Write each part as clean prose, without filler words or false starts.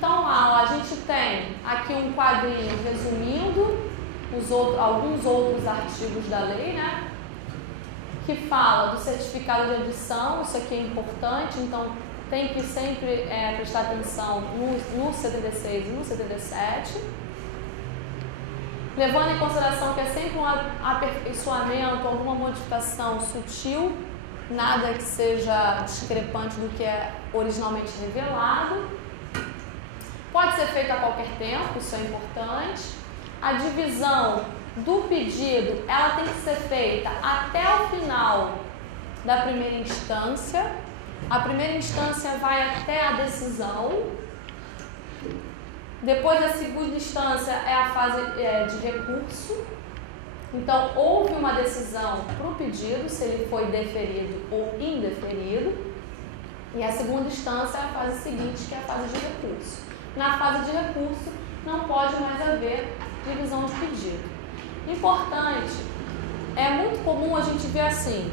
Então, a gente tem aqui um quadrinho resumindo alguns outros artigos da lei, né? Que fala do certificado de adição, isso aqui é importante, então tem que sempre prestar atenção no 76 e no 77. Levando em consideração que é sempre um aperfeiçoamento, alguma modificação sutil, nada que seja discrepante do que é originalmente revelado. Pode ser feito a qualquer tempo, isso é importante. A divisão do pedido, ela tem que ser feita até o final da primeira instância. A primeira instância vai até a decisão. Depois da segunda instância é a fase de recurso. Então, houve uma decisão para o pedido, se ele foi deferido ou indeferido. E a segunda instância é a fase seguinte, que é a fase de recurso. Na fase de recurso, não pode mais haver divisão de pedido. Importante, é muito comum a gente ver assim,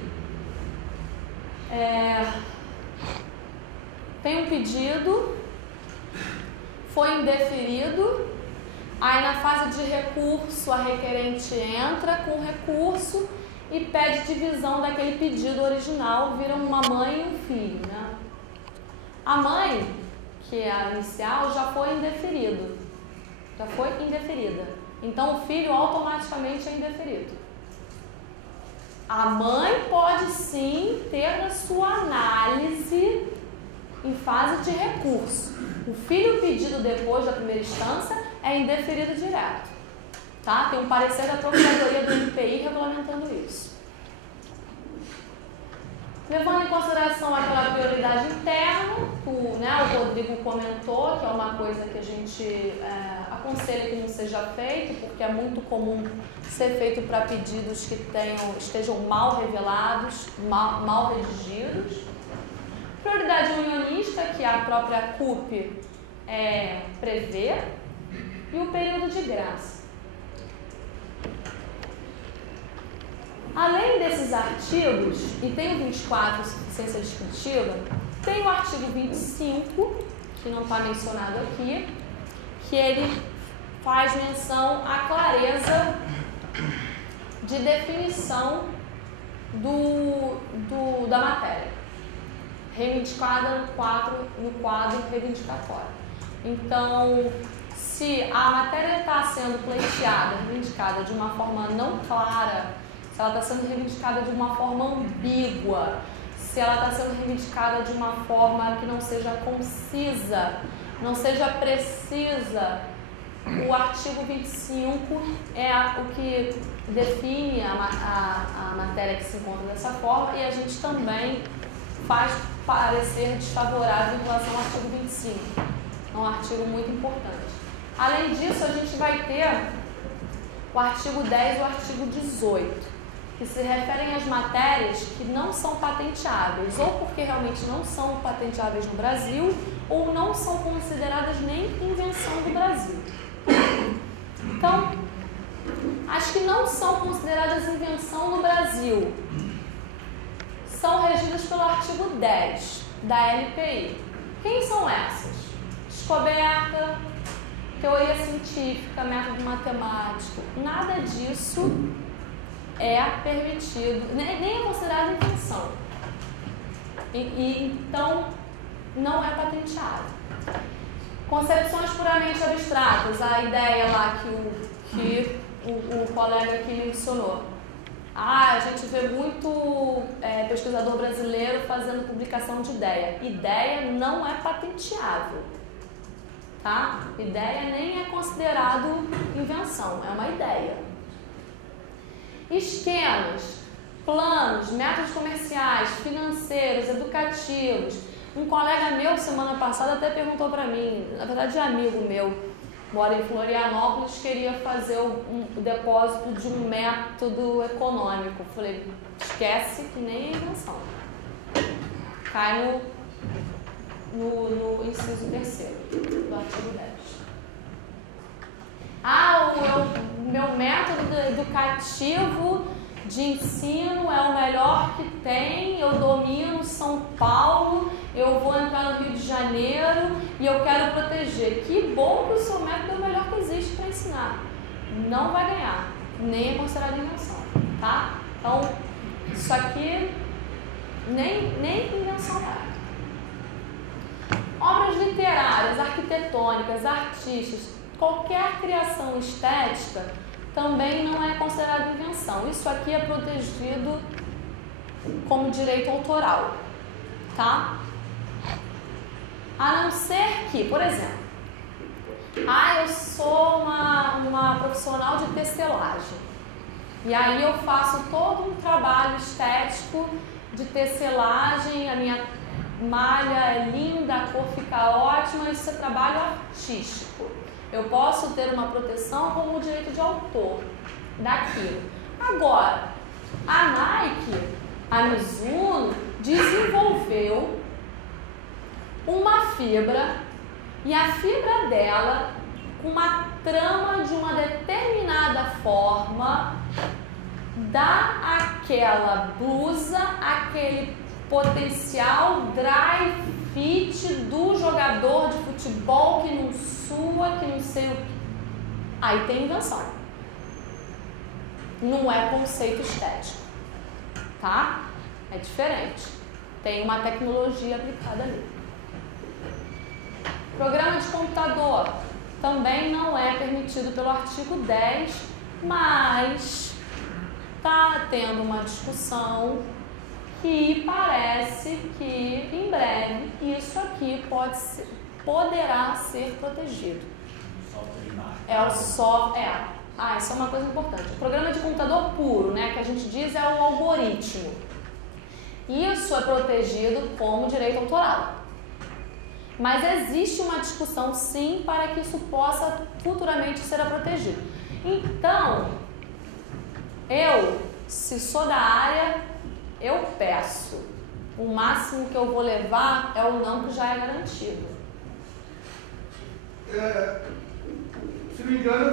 tem um pedido, foi indeferido, aí na fase de recurso a requerente entra com o recurso e pede divisão daquele pedido original, vira uma mãe e um filho, né? A mãe, que é a inicial, já foi indeferida. Então o filho automaticamente é indeferido. A mãe pode sim ter a sua análise em fase de recurso. O filho pedido depois da primeira instância é indeferido direto. Tá? Tem um parecer da Procuradoria do MPI regulamentando isso. Levando em consideração aquela prioridade interna, o Rodrigo comentou, que é uma coisa que a gente aconselha que não seja feito, porque é muito comum ser feito para pedidos que estejam mal revelados, mal redigidos. Prioridade unionista, que a própria CUP prevê, e o período de graça. Além desses artigos, e tem o 24, suficiência descritiva, tem o artigo 25, que não está mencionado aqui, que ele faz menção à clareza de definição da matéria, reivindicada no quadro reivindicatório. Então, se a matéria está sendo pleiteada, reivindicada de uma forma não clara, se ela está sendo reivindicada de uma forma ambígua, se ela está sendo reivindicada de uma forma que não seja concisa, não seja precisa, o artigo 25 é o que define a matéria que se encontra dessa forma, e a gente também faz parecer desfavorável em relação ao artigo 25. É um artigo muito importante. Além disso, a gente vai ter o artigo 10 e o artigo 18. Que se referem às matérias que não são patenteáveis, ou porque realmente não são patenteáveis no Brasil, ou não são consideradas nem invenção do Brasil. Então, as que não são consideradas invenção no Brasil são regidas pelo artigo 10 da LPI. Quem são essas? Descoberta, teoria científica, método matemático, nada disso é permitido, nem é considerado invenção. Então, não é patenteado. Concepções puramente abstratas, a ideia lá que o colega aqui mencionou. A gente vê muito pesquisador brasileiro fazendo publicação de ideia. Ideia não é patenteável. Tá? Ideia nem é considerado invenção, é uma ideia. Esquemas, planos, métodos comerciais, financeiros, educativos. Um colega meu, semana passada, até perguntou para mim, na verdade é amigo meu, mora em Florianópolis, queria fazer o depósito de um método econômico. Falei, esquece que nem é invenção. Cai no inciso 3º do artigo 10. O meu método educativo de ensino é o melhor que tem, eu domino São Paulo, eu vou entrar no Rio de Janeiro, e eu quero proteger. Que bom que o seu método é o melhor que existe para ensinar. Não vai ganhar, nem é considerado invenção, tá? Então, isso aqui nem invenção é. Obras literárias, arquitetônicas, artísticas, qualquer criação estética também não é considerada invenção. Isso aqui é protegido como direito autoral, tá? A não ser que, por exemplo, eu sou uma profissional de tecelagem e aí eu faço todo um trabalho estético de tecelagem, a minha malha é linda, a cor fica ótima, isso é trabalho artístico. Eu posso ter uma proteção como o direito de autor daquilo. Agora, a Nike, a Mizuno, desenvolveu uma fibra e a fibra dela, com uma trama de uma determinada forma, dá àquela blusa aquele potencial dry fit do jogador de futebol que não sua, que não sei o que. Aí tem invenção. Não é conceito estético, tá? É diferente. Tem uma tecnologia aplicada ali. Programa de computador também não é permitido pelo artigo 10, mas está tendo uma discussão que parece que em breve isso aqui poderá ser protegido. Isso é uma coisa importante. O programa de computador puro, né, que a gente diz é o algoritmo. Isso é protegido como direito autoral. Mas existe uma discussão, sim, para que isso possa futuramente ser protegido. Então, se sou da área, eu peço. O máximo que eu vou levar é o não, que já é garantido. Se não me engano,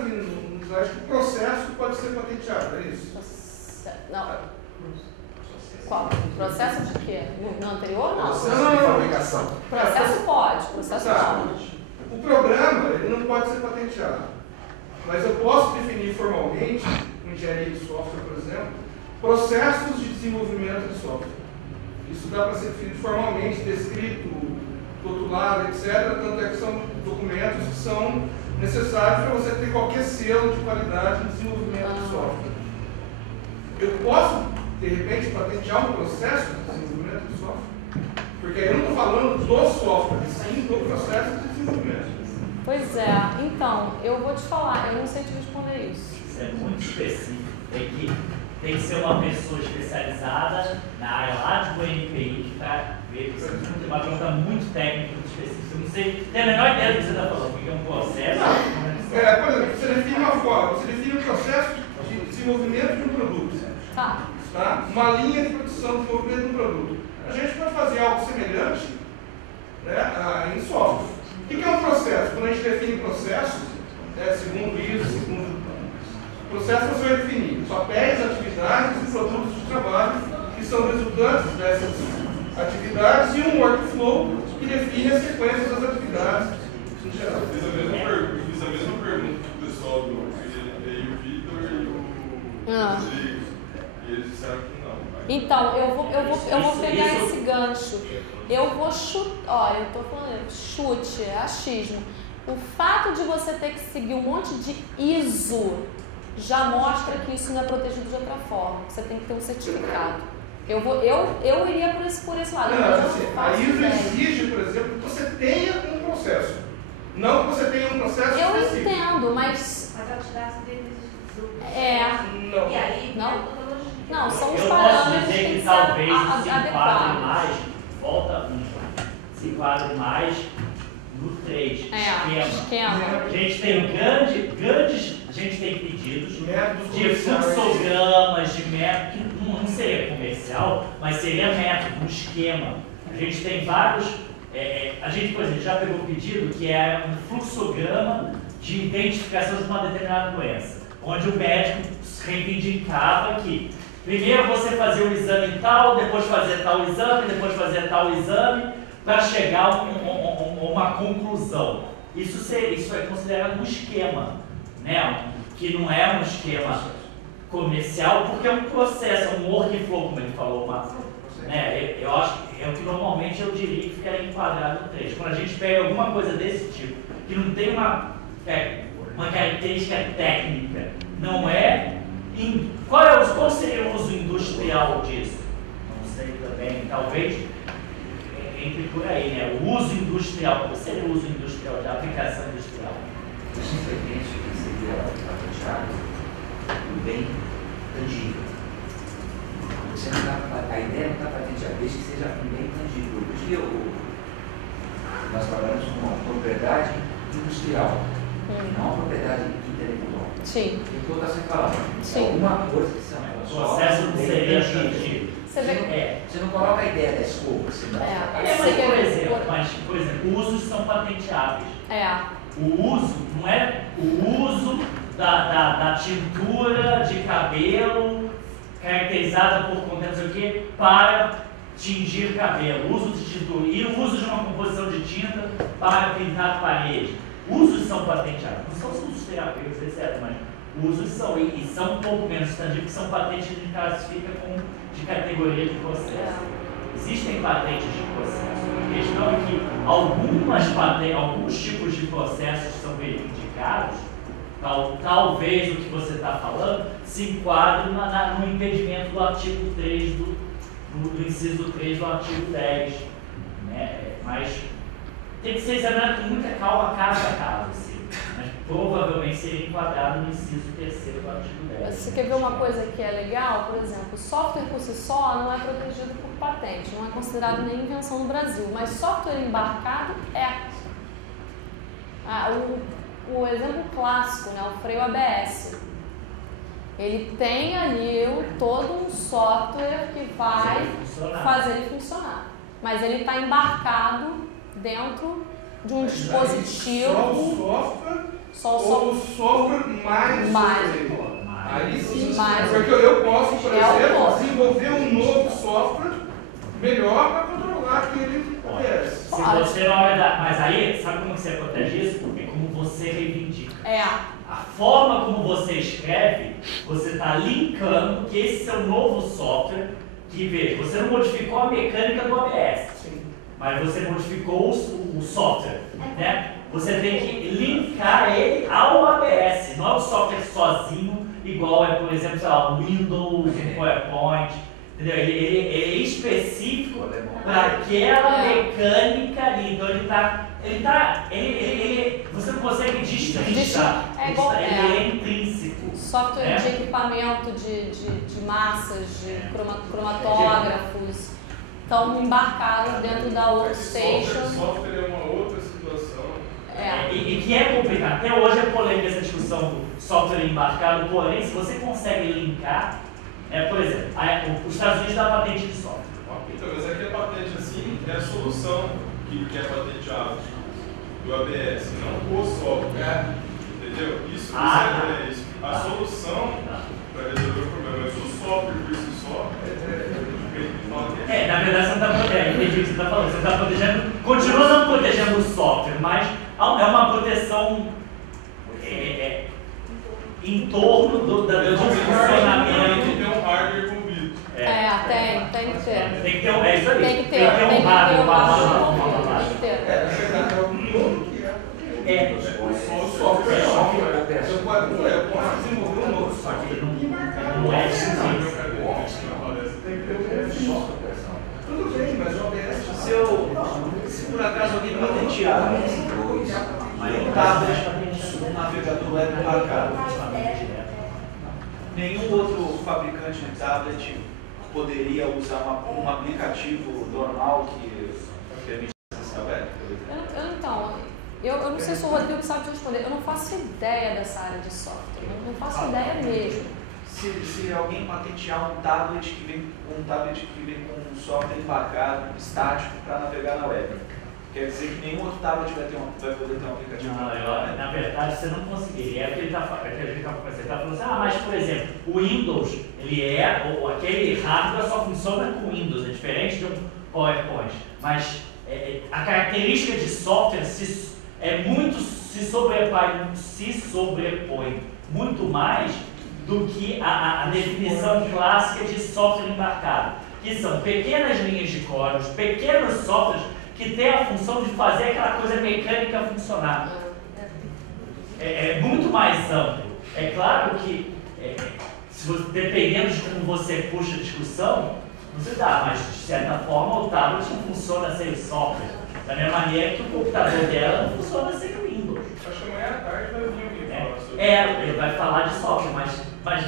acho que o processo pode ser patenteado, é isso? Não. Qual? Processo de quê? No anterior, não? Processo de fabricação. Processo pode. O programa ele não pode ser patenteado. Mas eu posso definir formalmente, em engenharia de software, por exemplo, processos de desenvolvimento de software. Isso dá para ser definido formalmente, descrito, rotulado, etc. Tanto é que são documentos que são necessários para você ter qualquer selo de qualidade de desenvolvimento de software. Eu posso, de repente, patentear um processo de desenvolvimento de software? Porque aí eu não estou falando do software, sim do processo de desenvolvimento. Pois é, então, eu vou te falar, eu não sei te responder isso. Isso é muito específico. Tem que ser uma pessoa especializada na área lá de UNPI para ver. Isso é uma pergunta muito técnica, muito específica. Eu não sei, tem a menor ideia do que você está falando, porque é um processo. Por exemplo, você define uma forma, você define um processo de desenvolvimento de um produto. Tá? Uma linha de produção, desenvolvimento de um produto. A gente pode fazer algo semelhante, né, em software. O que é um processo? Quando a gente define processos, segundo isso, processo você vai definir papéis, atividades e produtos de trabalho que são resultantes dessas atividades e um workflow que define a sequência das atividades em geral. Fiz a mesma pergunta para o pessoal do o Vitor e o Rodrigo. E eles disseram que não. Então, eu vou pegar esse gancho. Eu vou chutar, eu estou falando chute, é achismo. O fato de você ter que seguir um monte de ISO já mostra que isso não é protegido de outra forma. Você tem que ter um certificado. Eu iria por esse lado. A ISO exige, por exemplo, que você tenha um processo. Não que você tenha um processo eu específico. Entendo, mas... Mas ao tirar essa Não. E aí, não, são os eu parâmetros posso dizer que que talvez se enquadre adequados. mais, se enquadre mais no 3, esquema. A gente tem a gente tem pedidos de fluxogramas, de método, que não seria comercial, mas seria método, um esquema. A gente tem vários, a gente, por exemplo, já pegou pedido que é um fluxograma de identificação de uma determinada doença, onde o médico reivindicava que primeiro você fazia o exame tal, depois fazer tal exame, depois fazer tal exame, para chegar a um uma conclusão. Isso é considerado um esquema, né? Que não é um esquema comercial, porque é um processo, é um workflow, como ele falou, né? Eu acho que é o que normalmente eu diria que ficaria enquadrado no 3. Quando a gente pega alguma coisa desse tipo, que não tem uma característica técnica, não é... Qual seria o uso industrial disso? Não sei também, talvez entre por aí, né? O uso industrial, qual seria o uso industrial, de aplicação industrial? Simplesmente seria patenteado um bem tangível. A ideia não está patenteada, desde que seja um bem tangível. Porque nós trabalhamos com uma propriedade industrial, não uma propriedade intelectual. Sim. Então está sempre falando. Sim. Alguma coisa que são. O processo não seria tangível. Você não coloca a ideia da escova, você não. Por exemplo, usos são patenteáveis. O uso não é o uso da tintura de cabelo caracterizada por conta não sei o quê para tingir cabelo. O uso de tintura e o uso de uma composição de tinta para pintar parede. Usos são patenteáveis. Não são os usos terapêuticos, etc. Mas usos são, e são um pouco menos tangíveis, que são patentes que a gente classifica de categoria de processo. Existem patentes de processo. A questão é que alguns tipos de processos que são reivindicados, talvez o que você está falando, se enquadre no impedimento do artigo 3 do inciso 3 do artigo 10. Né? Mas tem que ser examinado com muita calma, caso a caso. Assim. Mas provavelmente seria enquadrado no inciso 3º do artigo 10. Mas você quer ver uma coisa que é legal? Por exemplo, o software por si só não é protegido por patente, não é considerado nem invenção no Brasil, mas software embarcado é. O exemplo clássico, né, o freio ABS. Ele tem ali todo um software que vai fazer ele funcionar. Mas ele está embarcado dentro de um dispositivo. Só o software? Ou o software mais. Aí sim, porque eu posso, por exemplo, desenvolver um novo software melhor para controlar aquele ABS. Se você não vai dar. Mas aí, sabe como você protege isso? É como você reivindica. A forma como você escreve, você está linkando que esse é o novo software. Que veja, você não modificou a mecânica do ABS, mas você modificou o software, né? Você tem que linkar ele ao ABS, não é o software sozinho, igual é, por exemplo, sei lá, o Windows, o PowerPoint, entendeu? Ele é específico para aquela mecânica ali, então você não consegue destrinchar, ele é intrínseco. Software de equipamento de massas, de cromatógrafos, estão embarcados dentro da workstation. O software é uma outra situação. E que é complicado. Até hoje é polêmica essa discussão do software embarcado, porém, se você consegue linkar, por exemplo, os Estados Unidos dá patente de software. Então, mas aqui a patente assim é a solução que é patenteada do ABS, não o software. Entendeu? Isso é isso. A solução para resolver o problema, mas o software por si só na verdade você não está protegendo, entendi o que você está falando, você está protegendo, continua não protegendo o software, mas é uma proteção em torno do funcionamento. Tem que ter um hardware envolvido. Tem que ter. Tem que ter um, isso aí. Tem que ter um hardware. Tem que ter. O software eu posso desenvolver um novo software. Não é isso. Tudo bem, mas o ABS... Se por acaso alguém patentear um tablet, um navegador web embarcado, nenhum outro fabricante de tablet poderia usar um aplicativo normal que permite acessar a web? Então, eu não sei se o Rodrigo sabe te responder. Eu não faço ideia dessa área de software. Eu não faço ideia mesmo. Se alguém patentear um tablet que vem com um software embarcado, estático, para navegar na web, quer dizer que nenhum outro tablet vai poder ter um aplicativo? Não, na verdade você não conseguiria. É o que ele está falando assim, mas por exemplo, o Windows, aquele hardware só funciona com Windows, é diferente de um PowerPoint. Mas a característica de software se sobrepõe muito mais do que a definição clássica de software embarcado, que são pequenas linhas de código, pequenos softwares que têm a função de fazer aquela coisa mecânica funcionar. É muito mais amplo. É claro que, dependendo de como você puxa a discussão, você dá, mas de certa forma o tablet não funciona sem o software. Da mesma maneira que o computador dela não funciona sem o Windows. Acho que amanhã à tarde vai vir alguém falar sobre isso. Ele vai falar de software, mas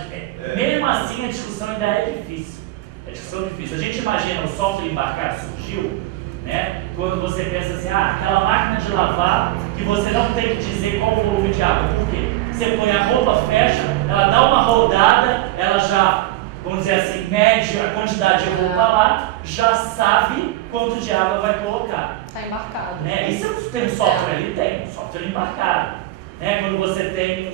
mesmo assim a discussão ainda é difícil. A discussão é difícil. A gente imagina o software embarcado surgiu, né, quando você pensa assim, aquela máquina de lavar que você não tem que dizer qual o volume de água. Por quê? Você põe a roupa, fecha, ela dá uma rodada, ela já, vamos dizer assim, mede a quantidade de roupa lá, já sabe quanto de água vai colocar. Está embarcado. Né? E se tem um software ali? Tem, um software embarcado. Né? Quando você tem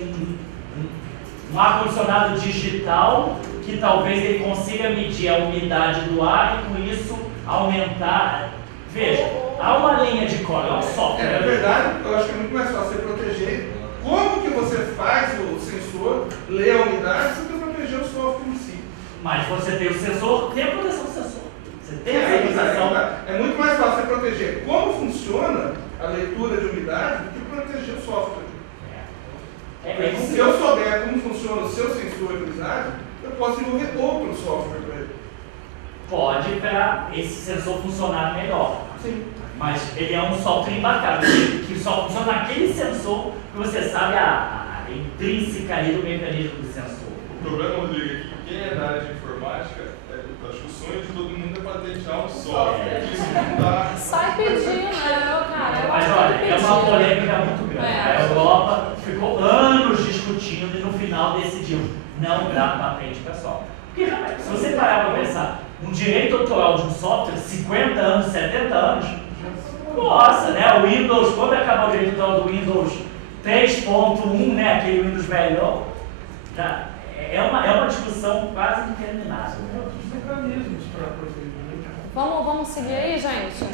um ar-condicionado digital, que talvez ele consiga medir a umidade do ar e com isso aumentar. Veja, há uma linha de código, é um software. Na verdade, eu acho que é muito mais fácil você proteger. Como que você faz o sensor ler a umidade se você proteger o software em si? Mas você tem o sensor, tem a proteção do sensor. Você tem a proteção. É muito mais fácil você proteger como funciona a leitura de umidade do que proteger o software. Se eu souber como funciona o seu sensor de umidade, eu posso desenvolver outro software para ele. Pode para esse sensor funcionar melhor. Sim. Mas ele é um software embarcado, que só funciona naquele sensor que você sabe a intrínseca ali do mecanismo do sensor. O problema, Rodrigo, é que quem é da área de informática, acho que o sonho de todo mundo é patentear um software. Isso não dá. Sai pedindo, cara. Mas olha, é uma polêmica muito grande. A Europa ficou anos discutindo e no final decidiu não dar patente para software. Porque se você parar para pensar, um direito autoral de um software, 50 anos, 70 anos, nossa, né? O Windows, quando acabou o direito autoral do Windows 3.1, né? Aquele Windows velhão, já é uma discussão quase interminável. Vamos seguir aí, gente?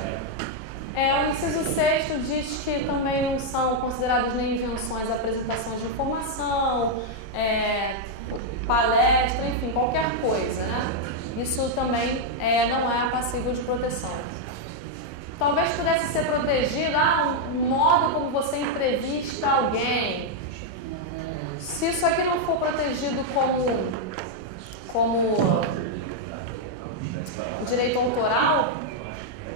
O inciso 6 diz que também não são consideradas nem invenções, apresentações de informação, palestra, enfim, qualquer coisa, né? Isso também não é passível de proteção. Talvez pudesse ser protegido um modo como você entrevista alguém. Se isso aqui não for protegido como direito autoral,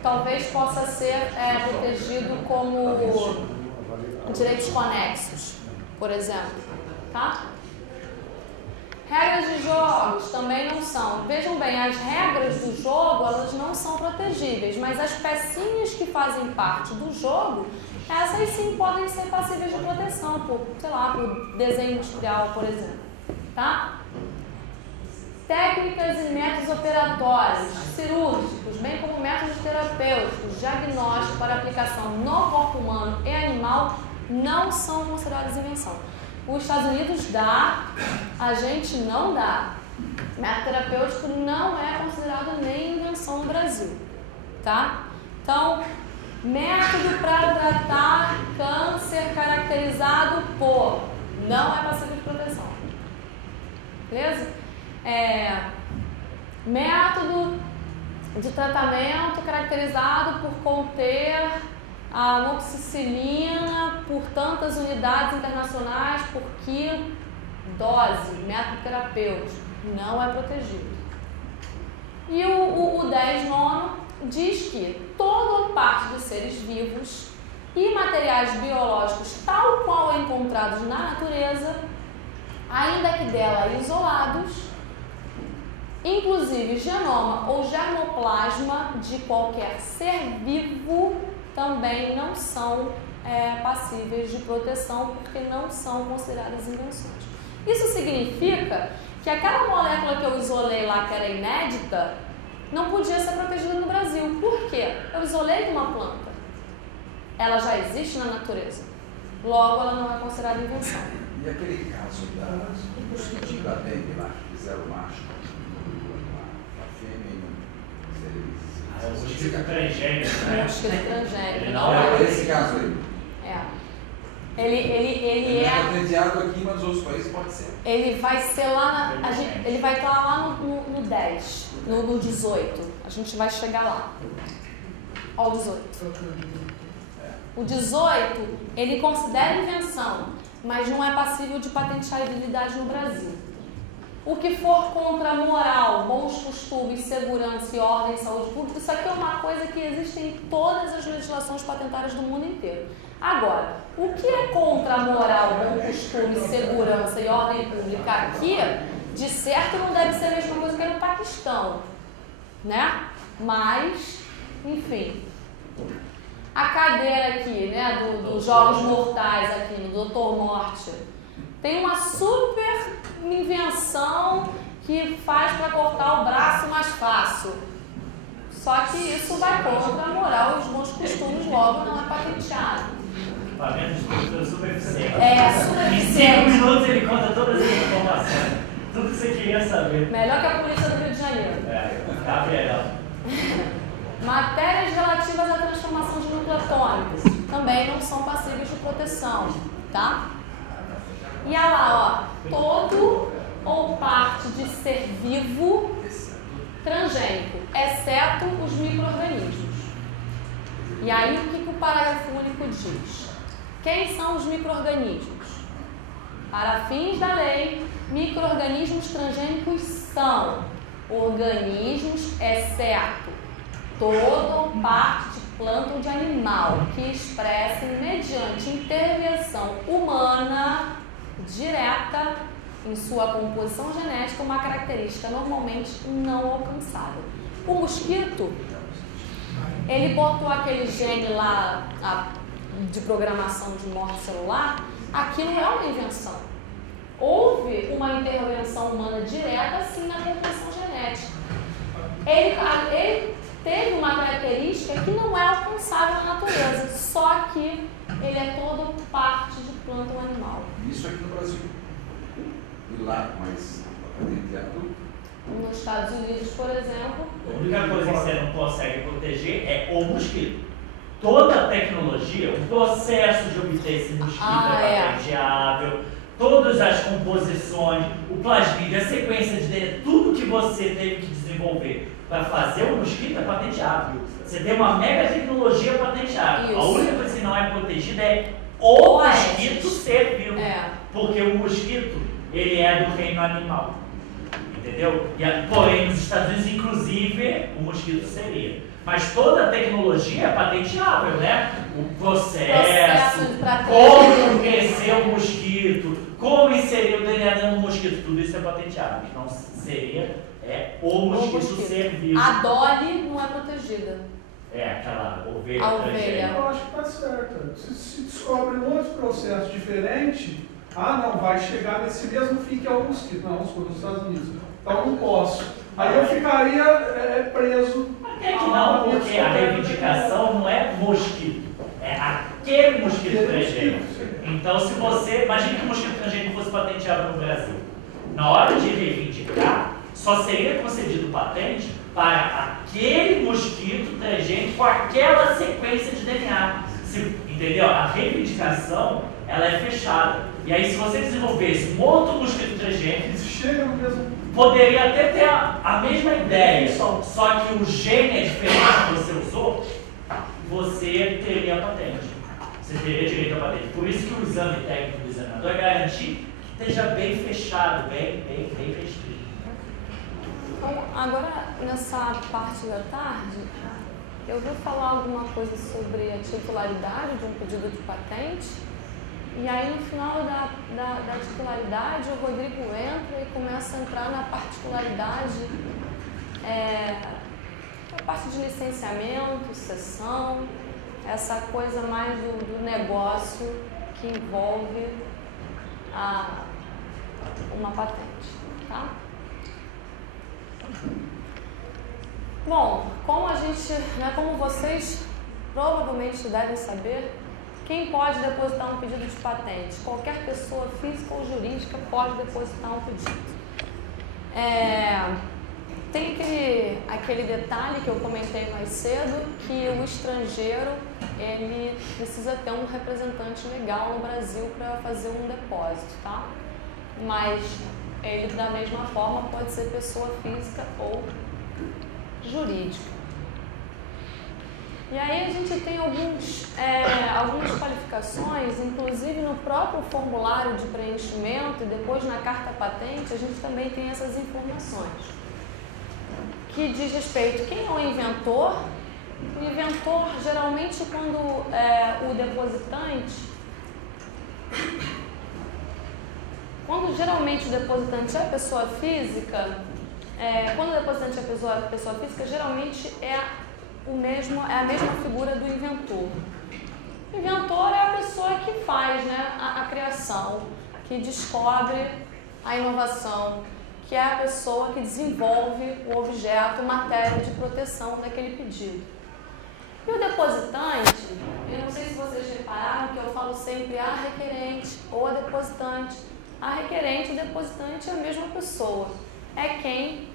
talvez possa ser protegido como direitos conexos, por exemplo, tá? Regras de jogos também não são. Vejam bem, as regras do jogo, elas não são protegíveis, mas as pecinhas que fazem parte do jogo, essas sim podem ser passíveis de proteção, por desenho industrial, por exemplo, tá? Técnicas e métodos operatórios, cirúrgicos, bem como métodos terapêuticos, diagnóstico para aplicação no corpo humano e animal, não são considerados invenção. Os Estados Unidos dá, a gente não dá. Método terapêutico não é considerado nem invenção no Brasil, tá? Então, método para tratar câncer caracterizado por, não é passível de proteção. Beleza? Método de tratamento caracterizado por conter a amoxicilina por tantas unidades internacionais por quilo, dose, método terapêutico, não é protegido. E o 10º diz que toda ou parte de seres vivos e materiais biológicos tal qual encontrados na natureza, ainda que dela isolados, inclusive genoma ou germoplasma de qualquer ser vivo, também não são passíveis de proteção porque não são consideradas invenções. Isso significa que aquela molécula que eu isolei lá, que era inédita, não podia ser protegida no Brasil. Por quê? Eu isolei de uma planta. Ela já existe na natureza. Logo, ela não é considerada invenção. E aquele caso da dengue lá, que fizeram macho, a fêmea, É o mosquito transgênico, né? O mosquito transgênico. Não é esse caso aí. Ele é patenteado aqui, mas outros países pode ser. Ele vai ser lá ele vai estar lá no 10, no 18. A gente vai chegar lá. Ó, o 18. O 18, ele considera invenção, mas não é passível de patenteabilidade no Brasil. O que for contra a moral, bons costumes, segurança e ordem, saúde pública, isso aqui é uma coisa que existe em todas as legislações patentárias do mundo inteiro. Agora, o que é contra a moral, bom costume, segurança e ordem pública aqui, de certo não deve ser a mesma coisa que no Paquistão, né? Mas, enfim, a cadeira aqui, né, dos Jogos Mortais aqui, no Dr. Morte, tem uma super invenção que faz para cortar o braço mais fácil. Só que isso vai contra a moral e os bons costumes, logo não é patenteado. Equipamento de estrutura super eficiente. Super Em 5 minutos ele conta todas as informações. Tudo que você queria saber. Melhor que a polícia do Rio de Janeiro. Gabriel. Matérias relativas à transformação de nucleotônicos também não são passíveis de proteção, tá? E olha lá, ó, todo ou parte de ser vivo transgênico, exceto os micro-organismos. E aí o que o parágrafo único diz? Quem são os micro-organismos? Para fins da lei, micro-organismos transgênicos são organismos, exceto toda ou parte de planta ou de animal que expressem mediante intervenção humana direta em sua composição genética uma característica normalmente não alcançável. O mosquito, ele botou aquele gene lá de programação de morte celular, aquilo é uma invenção. Houve uma intervenção humana direta, sim, na composição genética. Ele teve uma característica que não é alcançável na natureza, só que ele é todo parte de planta ou animal. Isso aqui no Brasil. E lá, mas patenteado. Nos Estados Unidos, por exemplo. A única coisa que você não consegue proteger é o mosquito. Toda a tecnologia, o processo de obter esse mosquito é patenteável, todas as composições, o plasmídio, a sequência de DNA, tudo que você teve que desenvolver para fazer o mosquito é patenteável. Você tem uma mega tecnologia patenteável. Isso. A única coisa que não é protegida é o mosquito ser vivo. Porque o mosquito, ele é do reino animal. Entendeu? Porém, nos Estados Unidos, inclusive, o mosquito seria. Mas toda a tecnologia é patenteável, né? O processo como crescer o mosquito, como inserir o DNA dentro do mosquito, tudo isso é patenteável. Não seria o mosquito ser vivo. A Dolly não é protegida. Aquela ovelha. A ovelha. Eu acho que tá certo. Se descobre um outro processo diferente, não, vai chegar nesse mesmo fim que é o mosquito. Não, nos Estados Unidos. Então não posso. Aí eu ficaria preso. Até que não, porque a reivindicação não é mosquito, é aquele mosquito transgênico. Então, se você. Imagine que o mosquito transgênico fosse patenteado no Brasil. Na hora de reivindicar, só seria concedido patente para aquele mosquito transgênico com aquela sequência de DNA. Entendeu? A reivindicação, ela é fechada. E aí, se você desenvolvesse um outro mosquito transgênico, chega no mesmo. Poderia até ter a mesma ideia, só que o gene é diferente que você usou, você teria a patente. Você teria direito à patente. Por isso que o exame técnico do examinador é garantir que esteja bem fechado, bem restrito. Então, agora, nessa parte da tarde, eu vou falar alguma coisa sobre a titularidade de um pedido de patente. E aí, no final da titularidade, o Rodrigo entra e começa a entrar na particularidade, a parte de licenciamento, cessão, essa coisa mais do negócio que envolve uma patente, tá? Bom, como vocês provavelmente devem saber, quem pode depositar um pedido de patente? Qualquer pessoa física ou jurídica pode depositar um pedido. tem aquele detalhe que eu comentei mais cedo, que o estrangeiro ele precisa ter um representante legal no Brasil para fazer um depósito, tá? Mas ele, da mesma forma, pode ser pessoa física ou jurídica. E aí a gente tem algumas qualificações, inclusive no próprio formulário de preenchimento e depois na carta patente, a gente também tem essas informações. Que diz respeito a quem é o inventor. O inventor, geralmente, quando o depositante... Quando geralmente o depositante é pessoa física, quando o depositante é pessoa física, geralmente é a mesma figura do inventor. O inventor é a pessoa que faz, né, a criação, que descobre a inovação, que é a pessoa que desenvolve o objeto, matéria de proteção daquele pedido. E o depositante, eu não sei se vocês repararam que eu falo sempre a requerente ou a depositante. A requerente e o depositante é a mesma pessoa. É quem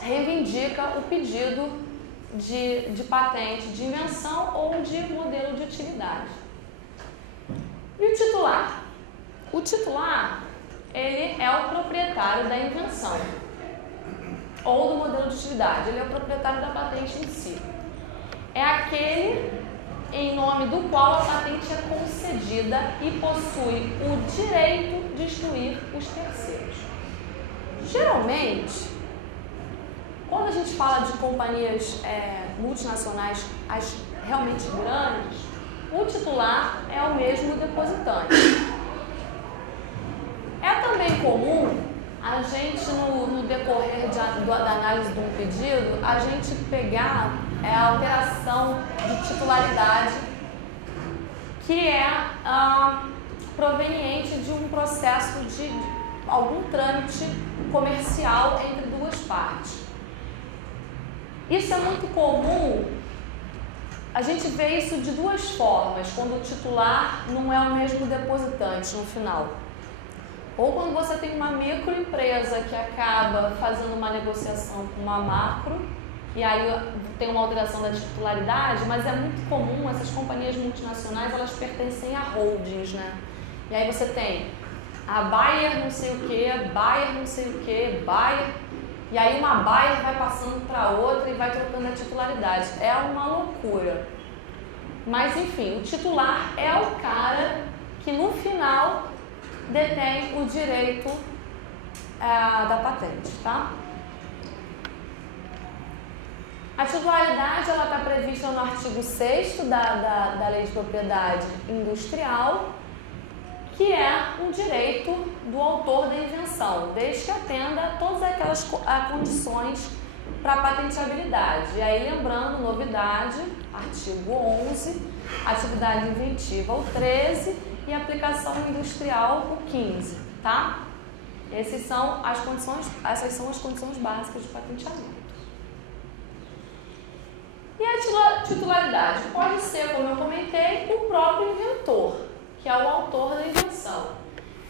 reivindica o pedido de patente, de invenção ou de modelo de utilidade. E o titular? O titular, ele é o proprietário da invenção ou do modelo de utilidade. Ele é o proprietário da patente em si. É aquele em nome do qual a patente é concedida e possui o direito de instruir os terceiros. Geralmente, quando a gente fala de companhias multinacionais, as realmente grandes, o titular é o mesmo depositante. É também comum a gente, no decorrer da análise de um pedido, a gente pegar a alteração de titularidade que é proveniente de um processo de algum trâmite comercial entre duas partes. Isso é muito comum, a gente vê isso de duas formas, quando o titular não é o mesmo depositante no final. Ou quando você tem uma microempresa que acaba fazendo uma negociação com uma macro, e aí tem uma alteração da titularidade, mas é muito comum, essas companhias multinacionais, elas pertencem a holdings, né? E aí você tem a Bayer não sei o que, Bayer não sei o que, Bayer, e aí uma Bayer vai passando para outra e vai trocando a titularidade. É uma loucura. Mas enfim, o titular é o cara que no final detém o direito da patente, tá? A titularidade ela está prevista no artigo 6º da Lei de Propriedade Industrial, que é um direito do autor da invenção, desde que atenda a todas aquelas condições para patenteabilidade. E aí, lembrando, novidade, artigo 11, atividade inventiva, o 13, e aplicação industrial, o 15, tá? Essas são as condições básicas de patenteamento. E a titularidade pode ser, como eu comentei, o próprio inventor, que é o autor da invenção.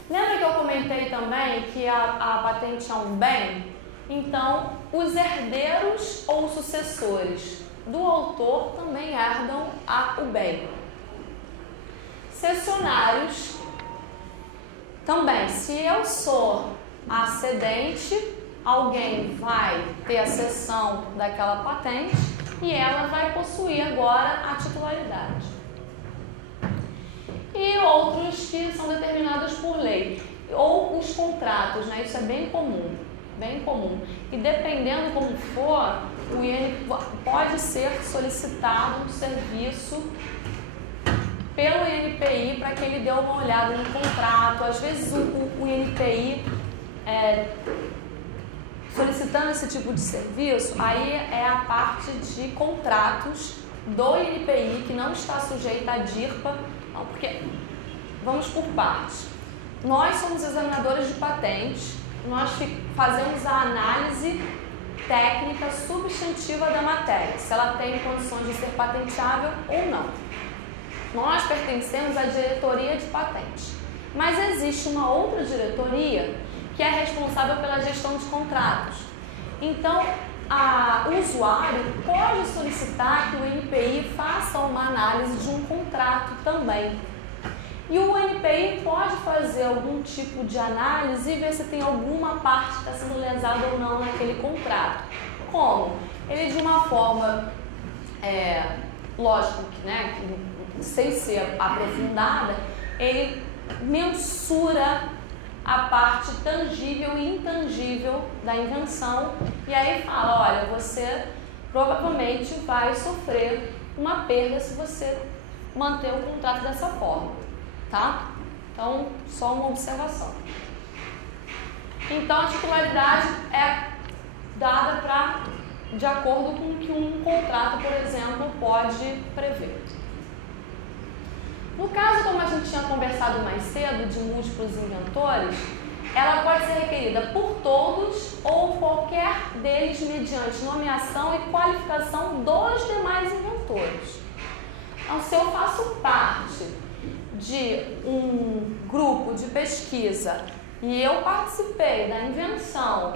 Lembra que eu comentei também que a patente é um bem? Então, os herdeiros ou sucessores do autor também herdam o bem. Cessionários também. Se eu sou a cedente, alguém vai ter a cessão daquela patente e ela vai possuir agora a titularidade. E outros que são determinados por lei. Ou os contratos, né? Isso é bem comum. Bem comum. E dependendo como for, o INPI pode ser solicitado um serviço pelo INPI para que ele dê uma olhada no contrato. Às vezes o INPI, solicitando esse tipo de serviço, aí é a parte de contratos do INPI que não está sujeita à DIRPA, não, porque vamos por partes. Nós somos examinadores de patentes, nós fazemos a análise técnica substantiva da matéria, se ela tem condições de ser patenteável ou não. Nós pertencemos à diretoria de patentes, mas existe uma outra diretoria que que é responsável pela gestão de contratos. Então, o usuário pode solicitar que o NPI faça uma análise de um contrato também. E o NPI pode fazer algum tipo de análise e ver se tem alguma parte que está sendo lesada ou não naquele contrato. Como? Ele, de uma forma, lógico que, né, sem ser aprofundada, ele mensura a parte tangível e intangível da invenção e aí fala, olha, você provavelmente vai sofrer uma perda se você manter o contrato dessa forma, tá? Então, só uma observação. Então, a titularidade é dada de acordo com o que um contrato, por exemplo, pode prever. No caso, como a gente tinha conversado mais cedo, de múltiplos inventores, ela pode ser requerida por todos ou qualquer deles mediante nomeação e qualificação dos demais inventores. Então, se eu faço parte de um grupo de pesquisa e eu participei da invenção,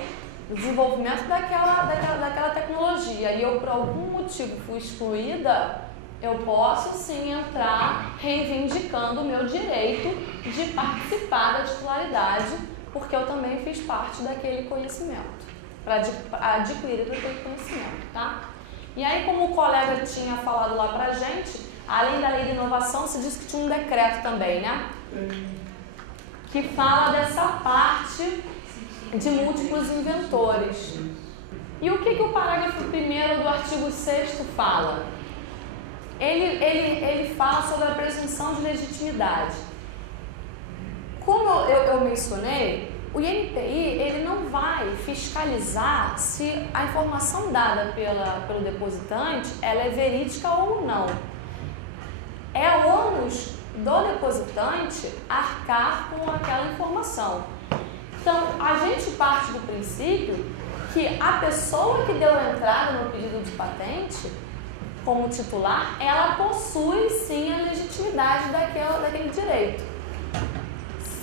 do desenvolvimento daquela tecnologia e eu por algum motivo fui excluída, eu posso sim entrar reivindicando o meu direito de participar da titularidade, porque eu também fiz parte daquele conhecimento, para adquirir aquele conhecimento, tá? E aí, como o colega tinha falado lá pra gente, além da lei de inovação, se diz que tinha um decreto também, né? Que fala dessa parte de múltiplos inventores. E o que o parágrafo 1º do artigo 6º fala? Ele fala sobre a presunção de legitimidade. Como eu mencionei, o INPI ele não vai fiscalizar se a informação dada pelo depositante ela é verídica ou não. É ônus do depositante arcar com aquela informação. Então, a gente parte do princípio que a pessoa que deu entrada no pedido de patente como titular, ela possui sim a legitimidade daquele direito,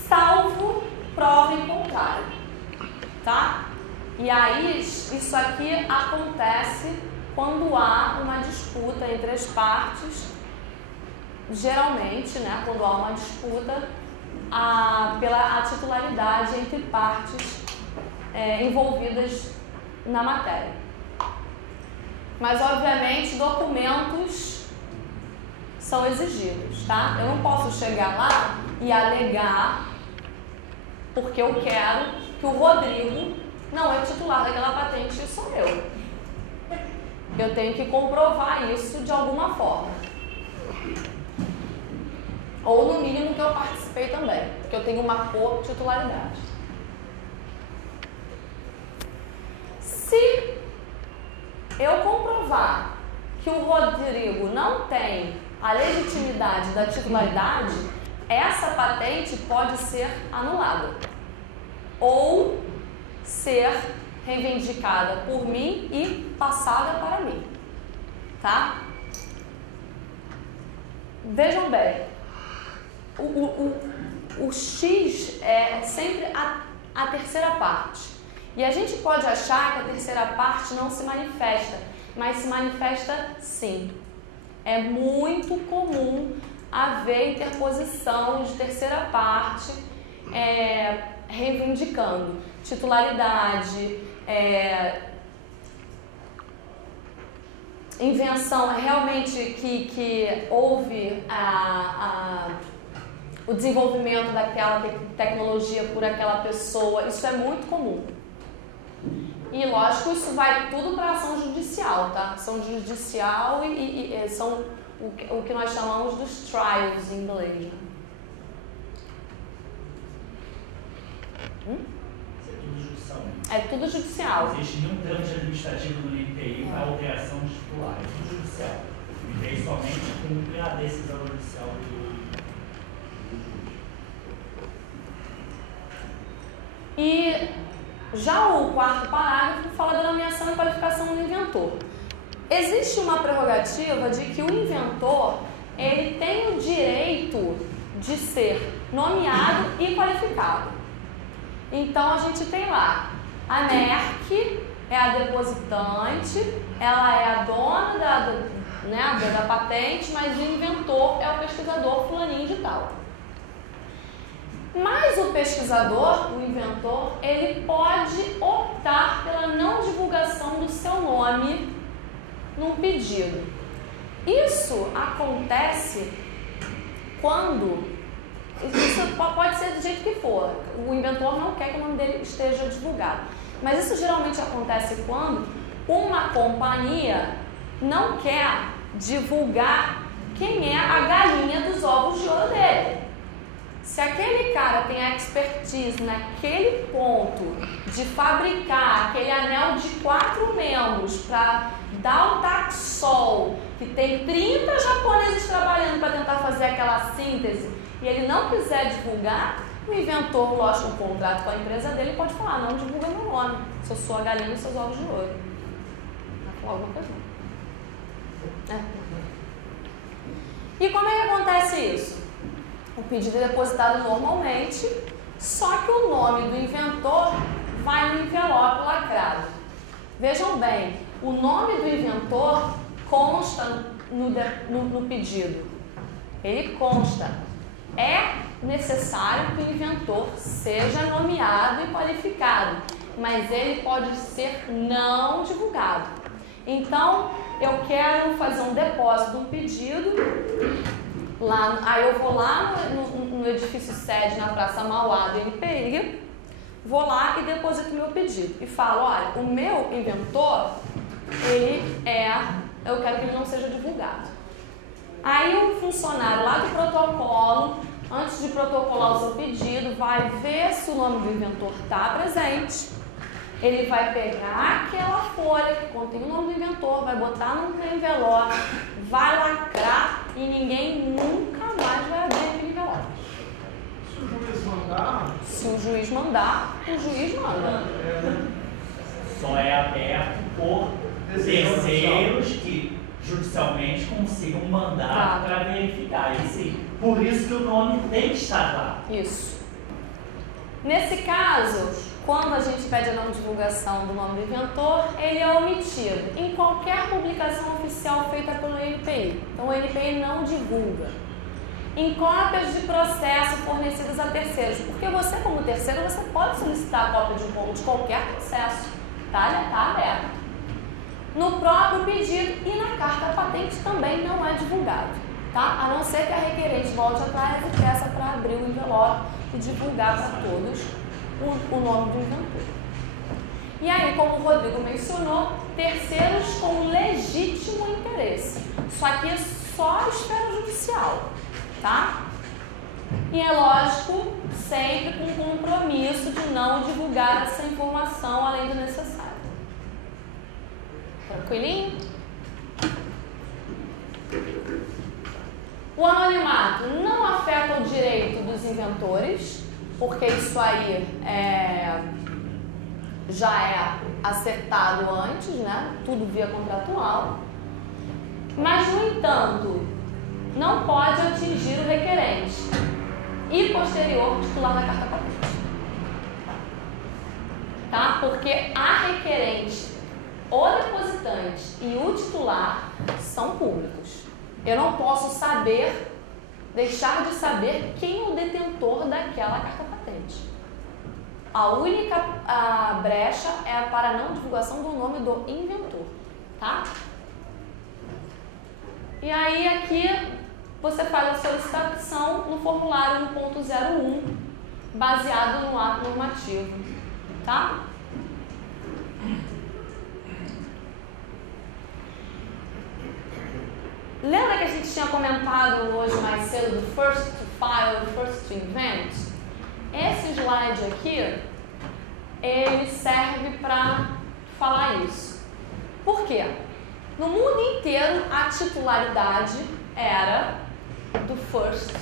salvo prova em contrário, tá? E aí, isso aqui acontece quando há uma disputa entre as partes, geralmente, né, quando há uma disputa pela titularidade entre partes envolvidas na matéria. Mas, obviamente, documentos são exigidos, tá? Eu não posso chegar lá e alegar porque eu quero que o Rodrigo não é titular daquela patente e sou eu. Eu tenho que comprovar isso de alguma forma. Ou, no mínimo, que eu participei também, que eu tenho uma co-titularidade. Se eu comprovar que o Rodrigo não tem a legitimidade da titularidade, essa patente pode ser anulada ou ser reivindicada por mim e passada para mim, tá? Vejam bem, o X é sempre a terceira parte. E a gente pode achar que a terceira parte não se manifesta, mas se manifesta sim. É muito comum haver interposição de terceira parte reivindicando titularidade, invenção, realmente que houve o desenvolvimento daquela tecnologia por aquela pessoa. Isso é muito comum. E, lógico, isso vai tudo para a ação judicial, tá? Ação judicial e são o que nós chamamos dos trials em inglês. Isso é tudo judicial. É tudo judicial. Não existe nenhum trâmite administrativo no INPI para alteração de titular. É tudo judicial. O INPI somente cumpre a decisão judicial do juiz. E já o 4º parágrafo fala da nomeação e qualificação do inventor. Existe uma prerrogativa de que o inventor ele tem o direito de ser nomeado e qualificado. Então a gente tem lá, a Merck é a depositante, ela é a dona da patente, mas o inventor é o pesquisador fulaninho de tal. Mas o pesquisador, o inventor, ele pode optar pela não divulgação do seu nome num pedido. Isso acontece quando, isso pode ser do jeito que for, o inventor não quer que o nome dele esteja divulgado, mas isso geralmente acontece quando uma companhia não quer divulgar quem é a galinha dos ovos de ouro dele. Se aquele cara tem a expertise naquele ponto de fabricar aquele anel de 4 membros para dar um Taxol, que tem 30 japoneses trabalhando para tentar fazer aquela síntese, e ele não quiser divulgar, o inventor, lógico, um contrato com a empresa dele, pode falar, não divulga meu nome, se eu sou a galinha dos seus ovos de ouro. Vai falar alguma coisa? E como é que acontece isso? O pedido é depositado normalmente, só que o nome do inventor vai no envelope lacrado. Vejam bem, o nome do inventor consta no pedido. Ele consta. É necessário que o inventor seja nomeado e qualificado, mas ele pode ser não divulgado. Então, eu quero fazer um depósito de um pedido. Aí eu vou lá no edifício sede na Praça Mauá do NPI, vou lá e deposito meu pedido e falo, olha, o meu inventor, eu quero que ele não seja divulgado. Aí o funcionário lá do protocolo, antes de protocolar o seu pedido, vai ver se o nome do inventor está presente. Ele vai pegar aquela folha que contém o nome do inventor, vai botar num envelope, vai lacrar e ninguém nunca mais vai abrir aquele envelope. Se o juiz mandar? Se o juiz mandar, o juiz manda. Só é aberto por terceiros que judicialmente consigam mandar para verificar. Por isso que o nome tem que estar lá. Isso. Nesse caso, quando a gente pede a não divulgação do nome do inventor, ele é omitido em qualquer publicação oficial feita pelo NPI. Então, o NPI não divulga. Em cópias de processo fornecidas a terceiros, porque você, como terceiro, você pode solicitar a cópia de qualquer processo. Está aberto. No próprio pedido e na carta patente também não é divulgado. Tá? A não ser que a requerente volte atrás e peça para abrir o envelope e divulgar para todos o nome do inventor. E aí, como o Rodrigo mencionou, terceiros com legítimo interesse. Isso aqui é só esfera judicial, tá? E é lógico, sempre com compromisso de não divulgar essa informação além do necessário. Tranquilinho? O anonimato não afeta o direito dos inventores, porque isso aí já é acertado antes, né? Tudo via contratual. Mas, no entanto, não pode atingir o requerente e posterior titular da carta patente. Tá? Porque a requerente, o depositante e o titular são públicos. Eu não posso deixar de saber quem é o detentor daquela carta patente. A única brecha é para a não divulgação do nome do inventor, tá? E aí aqui você faz a solicitação no formulário 1.01, baseado no ato normativo, tá? Lembra que a gente tinha comentado hoje mais cedo do first to file, first to invent? Esse slide aqui, ele serve para falar isso. Por quê? No mundo inteiro, a titularidade era do first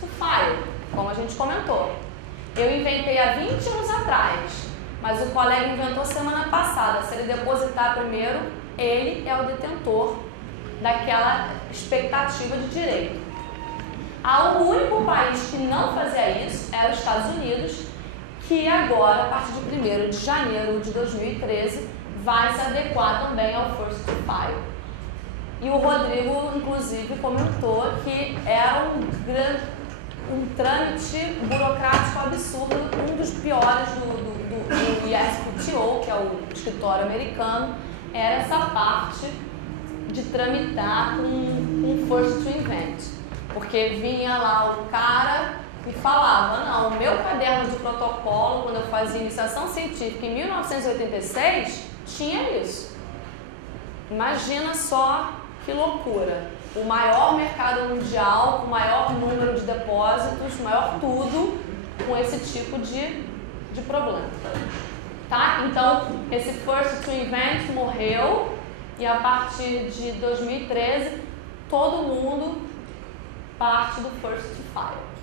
to file, como a gente comentou. Eu inventei há 20 anos atrás, mas o colega inventou semana passada. Se ele depositar primeiro, ele é o detentor daquela expectativa de direito. O único país que não fazia isso era os Estados Unidos, que agora, a partir de 1º de janeiro de 2013, vai se adequar também ao First to File. E o Rodrigo, inclusive, comentou que era um trâmite burocrático absurdo, um dos piores do ISPTO, que é o escritório americano, era essa parte de tramitar com First to Invent. Porque vinha lá o cara e falava, não, o meu caderno de protocolo, quando eu fazia iniciação científica em 1986, tinha isso. Imagina só que loucura. O maior mercado mundial, com o maior número de depósitos, maior tudo, com esse tipo de problema. Tá? Então, esse First to Invent morreu e a partir de 2013, todo mundo parte do First to File.